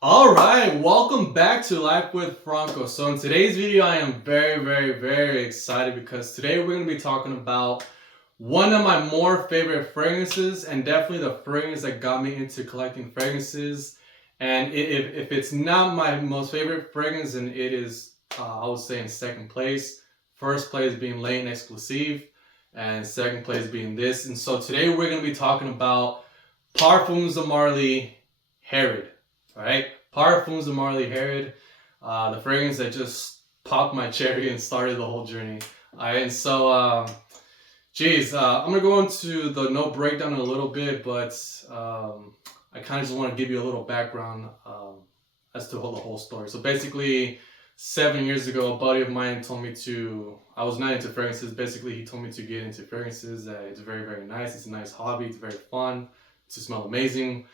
All right, welcome back to Life with Franco. So in today's video, I am very excited because today we're going to be talking about one of my more favorite fragrances and definitely the fragrance that got me into collecting fragrances. And if it's not my most favorite fragrance, then it is, I would say, in second place. First place being Layton Exclusif, and second place being this. And so today we're going to be talking about Parfums de Marly Herod. All right, Parfums de Marly Herod, the fragrance that just popped my cherry and started the whole journey. All right, and so, I'm gonna go into the note breakdown in a little bit, but I kind of just want to give you a little background as to the whole story. So basically, 7 years ago, a buddy of mine told me I was not into fragrances. Basically, he told me to get into fragrances. It's very nice. It's a nice hobby. It's very fun. To smell amazing.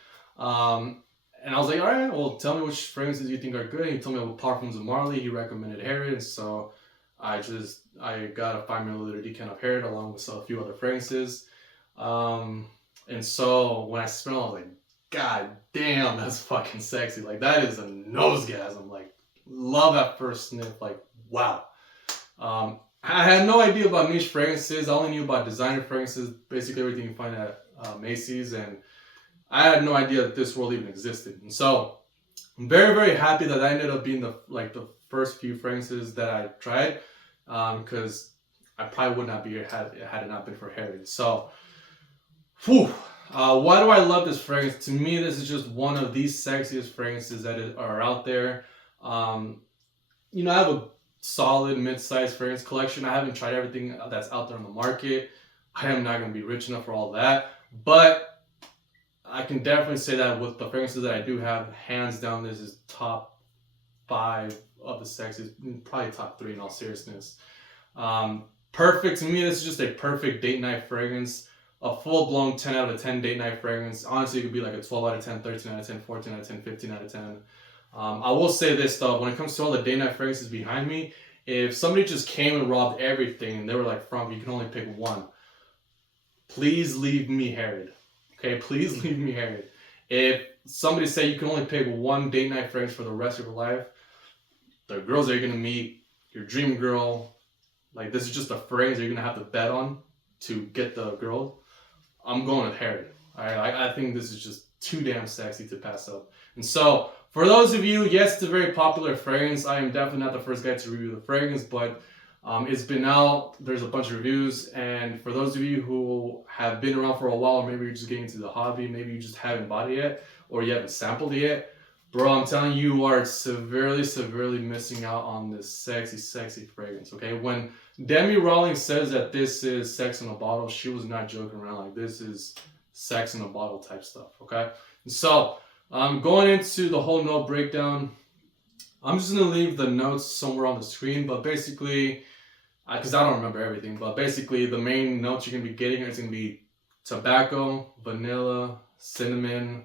And I was like, all right, well, tell me which fragrances you think are good. And he told me about Parfums de Marly. He recommended Herod. So I got a 5 ml decant of Herod along with a few other fragrances. And so when I smelled, I was like, God damn, that's fucking sexy. Like, that is a nosegasm. Like, love at first sniff. Like, wow. I had no idea about niche fragrances. I only knew about designer fragrances, basically everything you find at Macy's, and I had no idea that this world even existed. And so I'm very happy that I ended up being the first few fragrances that I tried, because I probably would not be here had it not been for Harry. So, why do I love this fragrance? To me, this is just one of the sexiest fragrances that are out there. I have a solid mid-sized fragrance collection. I haven't tried everything that's out there on the market. I am not going to be rich enough for all that, but I can definitely say that with the fragrances that I do have, hands down, this is top 5 of the sexiest, probably top 3 in all seriousness. Perfect, to me, this is just a perfect date night fragrance. A full-blown 10 out of 10 date night fragrance. Honestly, it could be like a 12 out of 10, 13 out of 10, 14 out of 10, 15 out of 10. I will say this though, when it comes to all the date night fragrances behind me, if somebody just came and robbed everything and they were like, Frank, you can only pick one, please leave me Herod. Okay, please leave me Herod. If somebody said you can only pick one date night fragrance for the rest of your life, the girls that you're gonna meet, your dream girl, like this is just a fragrance that you're gonna have to bet on to get the girl, I'm going with Herod. Alright, I think this is just too damn sexy to pass up. And so, for those of you, yes, it's a very popular fragrance. I am definitely not the first guy to review the fragrance, but it's been out, there's a bunch of reviews, and for those of you who have been around for a while, or maybe you're just getting into the hobby, maybe you just haven't bought it yet, or you haven't sampled it yet, bro, I'm telling you, you are severely missing out on this sexy fragrance, okay? When Demi Rawlings says that this is sex in a bottle, she was not joking around. Like, this is sex in a bottle type stuff, okay? And so, going into the whole note breakdown, I'm just going to leave the notes somewhere on the screen, but basically, because I don't remember everything, but basically the main notes you're going to be getting is going to be tobacco, vanilla, cinnamon.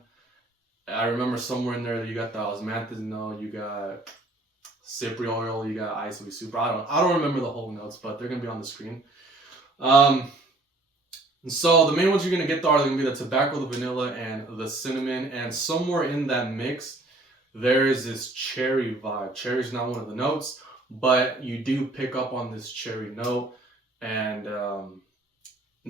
I remember somewhere in there you got the osmanthus note, you got cypriol oil, you got isoly super. I don't remember the whole notes, but they're going to be on the screen. And so the main ones you're going to get though are going to be the tobacco, the vanilla, and the cinnamon. And somewhere in that mix, there is this cherry vibe. Cherry is not one of the notes, but you do pick up on this cherry note. And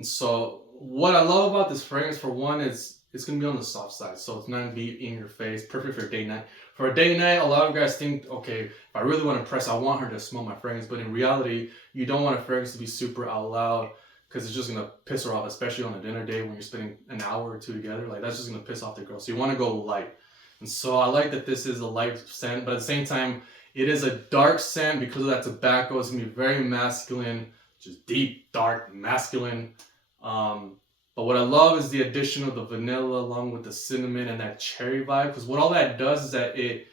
so what I love about this fragrance, for one, is it's going to be on the soft side. So it's not going to be in your face. Perfect for date night. For a date night, a lot of guys think, okay, if I really want to impress, I want her to smell my fragrance. But in reality, you don't want a fragrance to be super out loud, because it's just going to piss her off, especially on a dinner date when you're spending an hour or two together. Like, that's just going to piss off the girl. So you want to go light. And so I like that this is a light scent, but at the same time, it is a dark scent because of that tobacco. It's going to be very masculine, just deep, dark, masculine. But what I love is the addition of the vanilla along with the cinnamon and that cherry vibe, because what all that does is that it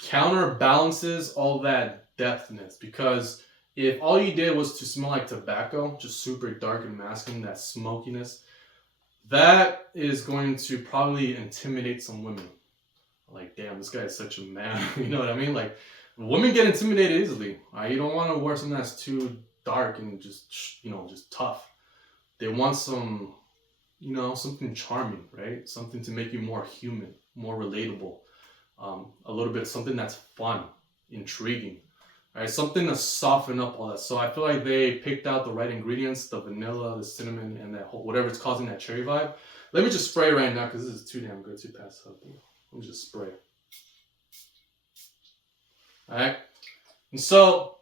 counterbalances all that depthness. Because if all you did was to smell like tobacco, just super dark and masculine, that smokiness, that is going to probably intimidate some women. Like, damn, this guy is such a man. You know what I mean? Like, women get intimidated easily. You don't want to wear something that's too dark and just tough. They want some, something charming, right? Something to make you more human, more relatable. a little bit of something that's fun, intriguing, right? Something to soften up all that. So I feel like they picked out the right ingredients: the vanilla, the cinnamon, and that whole whatever it's causing that cherry vibe. Let me just spray right now because this is too damn good to pass up. Let me just spray. All right, and so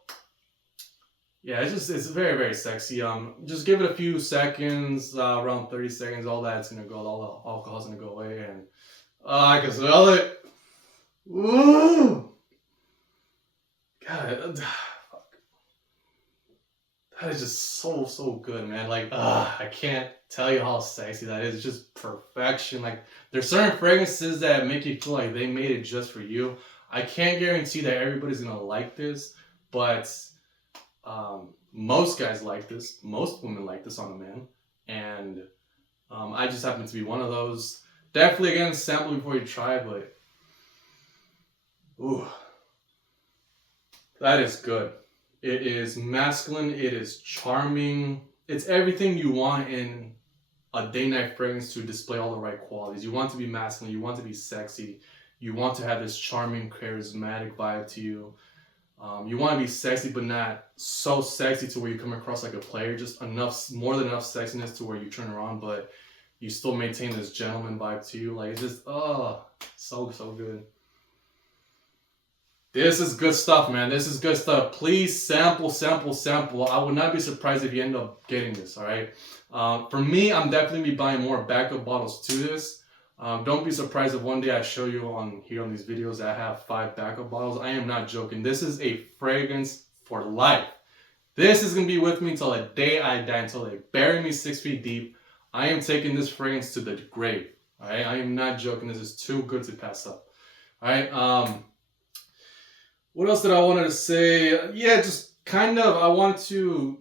yeah, it's very very sexy. Just give it a few seconds, around 30 seconds. All that's gonna go, all the alcohol's gonna go away, and I can smell it. Ooh, God, that is just so good, man. Like, I can't tell you how sexy that is. It's just perfection. Like, there's certain fragrances that make you feel like they made it just for you. I can't guarantee that everybody's gonna like this, but most guys like this. Most women like this on a man, and I just happen to be one of those. Definitely, again, sample before you try, but ooh, that is good. It is masculine. It is charming. It's everything you want in a day-night fragrance to display all the right qualities. You want to be masculine. You want to be sexy. You want to have this charming, charismatic vibe to you. You want to be sexy, but not so sexy to where you come across like a player. Just enough, more than enough sexiness to where you turn around, but you still maintain this gentleman vibe to you. Like, it's just, so good. This is good stuff, man. This is good stuff. Please sample. I would not be surprised if you end up getting this, all right? For me, I'm definitely be buying more backup bottles to this. Don't be surprised if one day I show you on these videos that I have 5 backup bottles. I am not joking. This is a fragrance for life. This is going to be with me until the day I die, until they bury me 6 feet deep. I am taking this fragrance to the grave, all right? I am not joking. This is too good to pass up, all right? What else did I wanted to say? Yeah, just kind of, I want to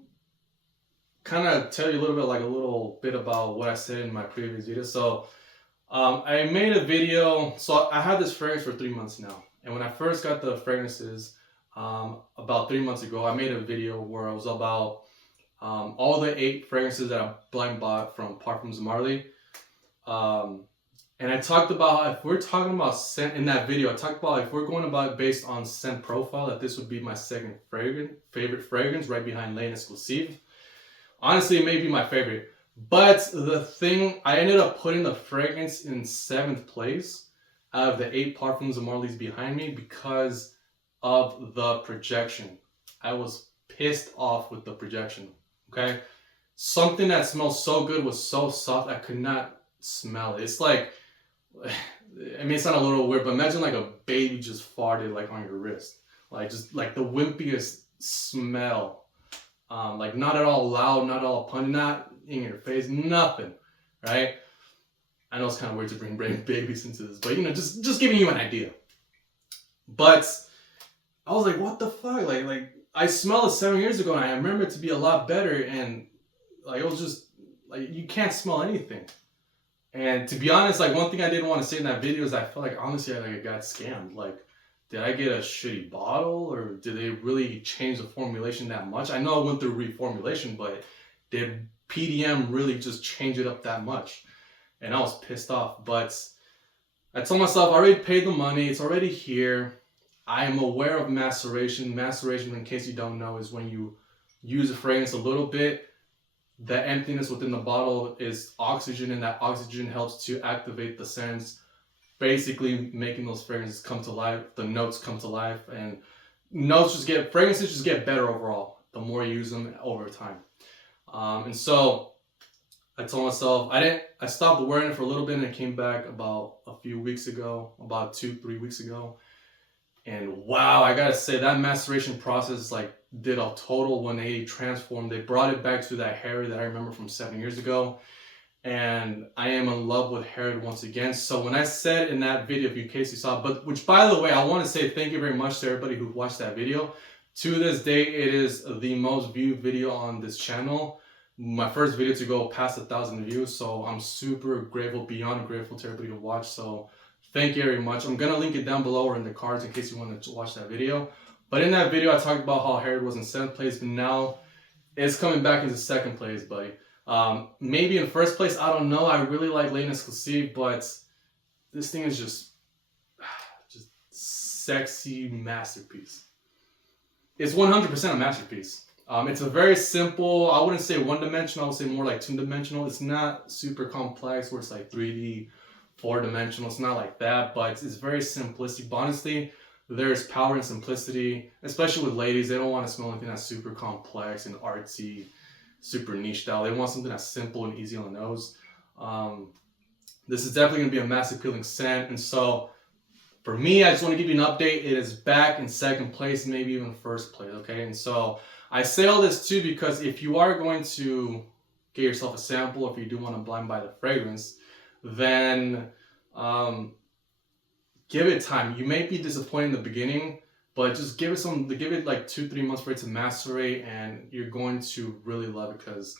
kind of tell you a little bit about what I said in my previous video. So I made a video. So I had this fragrance for 3 months now. And when I first got the fragrances about 3 months ago, I made a video where I was about all the 8 fragrances that I blind bought from Parfums de Marly. And I talked about, if we're talking about scent in that video, I talked about if we're going about based on scent profile, that this would be my second favorite fragrance, right behind Layton Exclusif. Honestly, it may be my favorite. But the thing, I ended up putting the fragrance in 7th place out of the 8 Parfums de Marly's behind me because of the projection. I was pissed off with the projection, okay? Something that smells so good was so soft, I could not smell it. It's like, it may sound a little weird, but imagine like a baby just farted like on your wrist. Like, just like the wimpiest smell. Like not at all loud, not at all pungent, not in your face, nothing, right? I know it's kind of weird to bring babies into this, but you know, just giving you an idea. But I was like, what the fuck? Like I smelled it 7 years ago and I remember it to be a lot better, and like it was just like you can't smell anything. And to be honest, like one thing I didn't want to say in that video is I felt like honestly I got scammed. Like, did I get a shitty bottle, or did they really change the formulation that much? I know I went through reformulation, but did PDM really just change it up that much? And I was pissed off. But I told myself, I already paid the money. It's already here. I am aware of maceration. Maceration, in case you don't know, is when you use a fragrance a little bit, the emptiness within the bottle is oxygen, and that oxygen helps to activate the scents, basically making those fragrances come to life, the notes come to life, and fragrances just get better overall the more you use them over time. And so I told myself, I stopped wearing it for a little bit, and it came back about a few weeks ago, about 2-3 weeks ago. And wow, I gotta say that maceration process did a total 180 transform. They brought it back to that Herod that I remember from 7 years ago. And I am in love with Herod once again. So when I said in that video, in case you saw, which by the way, I want to say thank you very much to everybody who watched that video. To this day, it is the most viewed video on this channel. My first video to go past 1,000 views. So I'm super grateful, beyond grateful to everybody who watched. So thank you very much. I'm going to link it down below or in the cards in case you want to watch that video. But in that video, I talked about how Herod was in 7th place, but now it's coming back into 2nd place, buddy. Maybe in 1st place, I don't know. I really like Layton Exclusif, but this thing is just sexy masterpiece. It's 100% a masterpiece. It's a very simple, I wouldn't say one-dimensional, I would say more like two-dimensional. It's not super complex where it's like 3D, four-dimensional. It's not like that, but it's very simplistic. But honestly, there's power in simplicity, especially with ladies. They don't want to smell anything that's super complex and artsy, super niche style. They want something that's simple and easy on the nose. This is definitely going to be a mass appealing scent. And so for me, I just want to give you an update. It is back in second place, maybe even first place, okay? And so I say all this too because if you are going to get yourself a sample, if you do want to blind buy the fragrance, then give it time. You may be disappointed in the beginning, but just give it like 2-3 months for it to macerate, and you're going to really love it because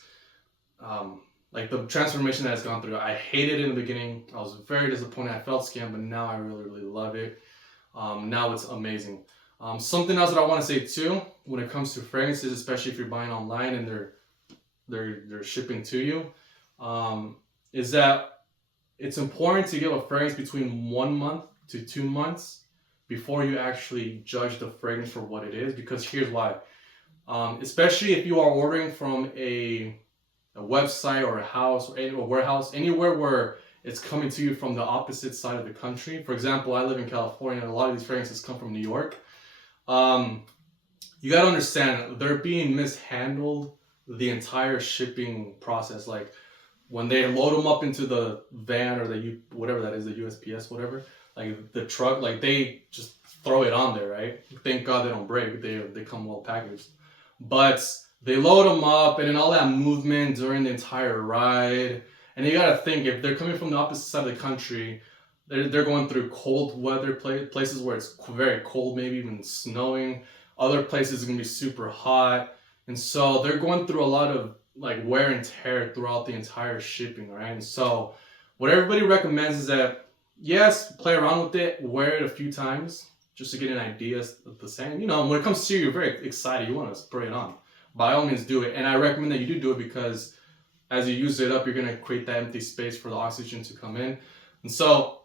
like the transformation that it's gone through. I hated it in the beginning. I was very disappointed. I felt scammed, but now I really, really love it. Now it's amazing. Something else that I want to say too, when it comes to fragrances, especially if you're buying online and they're shipping to you, is that it's important to give a fragrance between 1 month to 2 months before you actually judge the fragrance for what it is. Because here's why. Especially if you are ordering from a website or a house or a warehouse, anywhere where it's coming to you from the opposite side of the country. For example, I live in California, and a lot of these fragrances come from New York. You gotta understand, they're being mishandled the entire shipping process. Like when they load them up into the van or whatever that is, the USPS, whatever, like the truck, like they just throw it on there, right? Thank God they don't break. They come well packaged, but they load them up, and then all that movement during the entire ride. And you gotta think, if they're coming from the opposite side of the country, they're going through cold weather places where it's very cold, maybe even snowing. Other places are gonna be super hot, and so they're going through a lot of like wear and tear throughout the entire shipping, right? And so what everybody recommends is that, yes, play around with it, wear it a few times just to get an idea of the scent. You know, when it comes to you, you're very excited, you want to spray it on. By all means, do it. And I recommend that you do it because as you use it up, you're going to create that empty space for the oxygen to come in. And so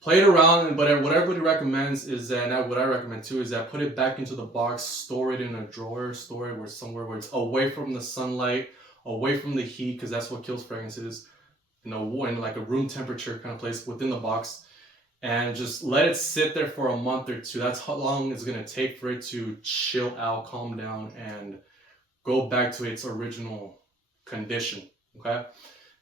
play it around, but what everybody recommends is that, and what I recommend too, is that put it back into the box, store it in a drawer, store it somewhere where it's away from the sunlight, away from the heat, because that's what kills fragrances, in like a room temperature kind of place within the box. And just let it sit there for a month or two. That's how long it's going to take for it to chill out, calm down, and go back to its original condition, okay?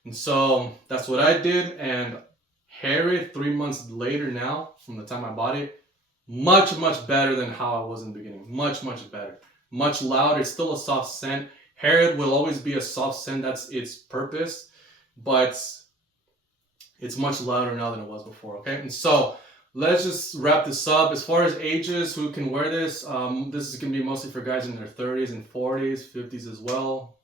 And so that's what I did, and Herod 3 months later now, from the time I bought it, much, much better than how I was in the beginning. Much, much better. Much louder. It's still a soft scent. Herod will always be a soft scent. That's its purpose, but it's much louder now than it was before, okay? And so let's just wrap this up. As far as ages, who can wear this? This is going to be mostly for guys in their 30s and 40s, 50s as well.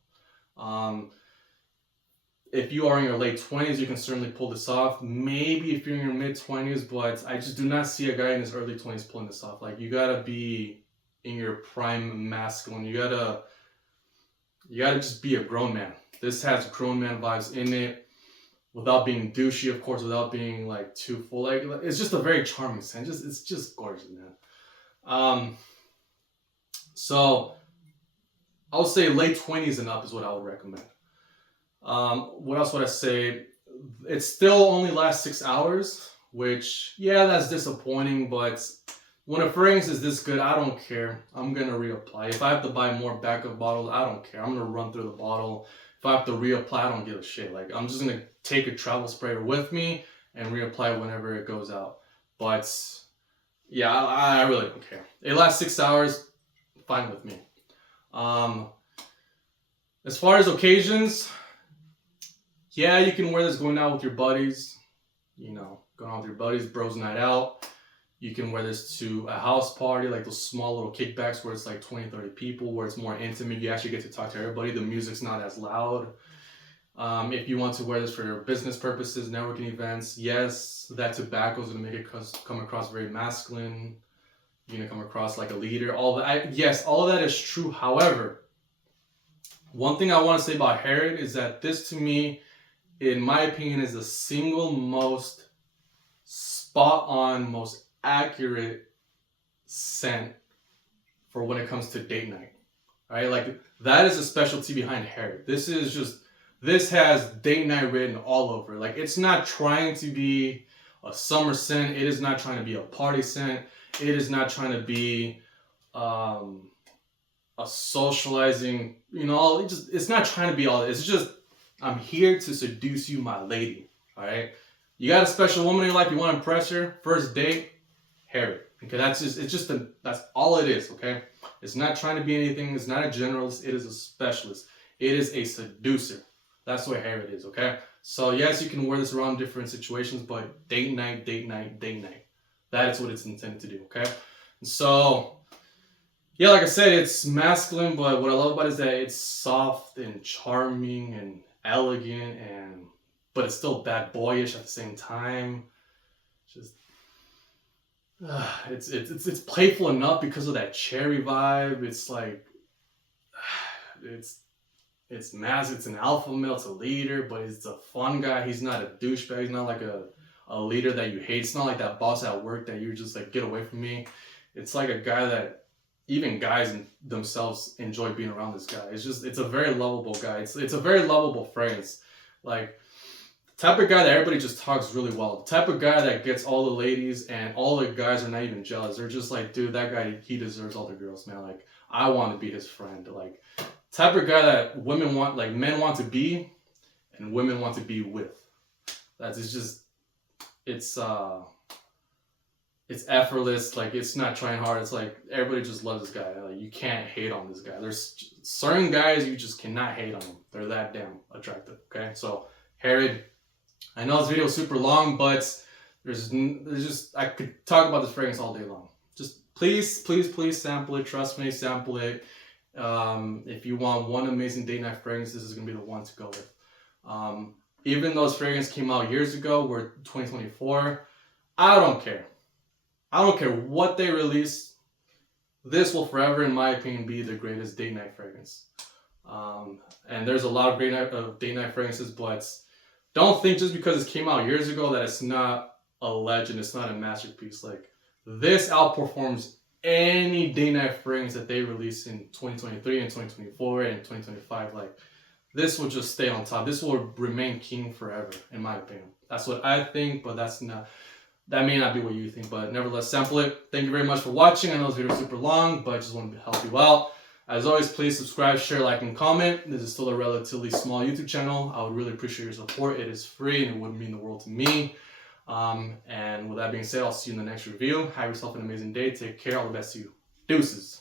If you are in your late 20s, you can certainly pull this off. Maybe if you're in your mid-20s, but I just do not see a guy in his early 20s pulling this off. Like, you got to be in your prime masculine. You got to just be a grown man. This has grown man vibes in it. Without being douchey, of course, without being like too full. Like, it's just a very charming scent. It's just gorgeous, man. So I would say late 20s and up is what I would recommend. What else would I say? It still only lasts 6 hours, which, yeah, that's disappointing, but when a fragrance is this good, I don't care. I'm gonna reapply. If I have to buy more backup bottles, I don't care. I'm gonna run through the bottle. If I have to reapply, I don't give a shit. Like, I'm just gonna take a travel sprayer with me and reapply whenever it goes out. But yeah, I really don't care. It lasts 6 hours, fine with me. As far as occasions, yeah, you can wear this going out with your buddies. You know, going out with your buddies, bros night out. You can wear this to a house party, like those small little kickbacks where it's like 20, 30 people, where it's more intimate. You actually get to talk to everybody. The music's not as loud. If you want to wear this for business purposes, networking events, yes, that tobacco is going to make it come across very masculine. You're going to come across like a leader. All that, yes, all of that is true. However, one thing I want to say about Herod is that this, to me, in my opinion, is the single most spot on, most accurate scent for when it comes to date night. Right? Like that is a specialty behind Herod. This has date night written all over. Like it's not trying to be a summer scent. It is not trying to be a party scent. It is not trying to be a socializing, it's not trying to be all this. It's just, I'm here to seduce you, my lady. All right. You got a special woman in your life. You want to impress her. First date, Herod. Okay. That's all it is. Okay. It's not trying to be anything. It's not a generalist. It is a specialist. It is a seducer. That's what Herod is. Okay. So yes, you can wear this around different situations, but date night, date night, date night. That is what it's intended to do. Okay. And so, yeah, like I said, it's masculine, but what I love about it is that it's soft and charming and elegant, but it's still bad boyish at the same time. Just it's playful enough because of that cherry vibe. It's like it's massive. It's an alpha male. It's a leader, but he's a fun guy. He's not a douchebag. He's not like a leader that you hate. It's not like that boss at work that you're just like, get away from me. It's like a guy that even guys themselves enjoy being around this guy. It's a very lovable guy. It's a very lovable fragrance. Like the type of guy that everybody just talks really well. The type of guy that gets all the ladies and all the guys are not even jealous. They're just like, dude, that guy, he deserves all the girls, man. Like I want to be his friend. Like type of guy that men want to be and women want to be with. It's effortless. Like it's not trying hard. It's like everybody just loves this guy. Like you can't hate on this guy. There's certain guys you just cannot hate on them. They're that damn attractive. Okay, so Herod. I know this video is super long, but there's just I could talk about this fragrance all day long. Just please sample it. Trust me, sample it. If you want one amazing date night fragrance, this is gonna be the one to go with. Even though this fragrance came out years ago, we're 2024. I don't care. I don't care what they release. This will forever, in my opinion, be the greatest date night fragrance. And there's a lot of great date night fragrances, but don't think just because it came out years ago that it's not a legend. It's not a masterpiece. Like this outperforms any date night fragrance that they release in 2023 and 2024 and 2025. Like this will just stay on top. This will remain king forever, in my opinion. That's what I think, but that may not be what you think, but nevertheless, sample it. Thank you very much for watching. I know this video is super long, but I just want to help you out. As always, please subscribe, share, like, and comment. This is still a relatively small YouTube channel. I would really appreciate your support. It is free and it would mean the world to me. And with that being said, I'll see you in the next review. Have yourself an amazing day. Take care. All the best to you. Deuces.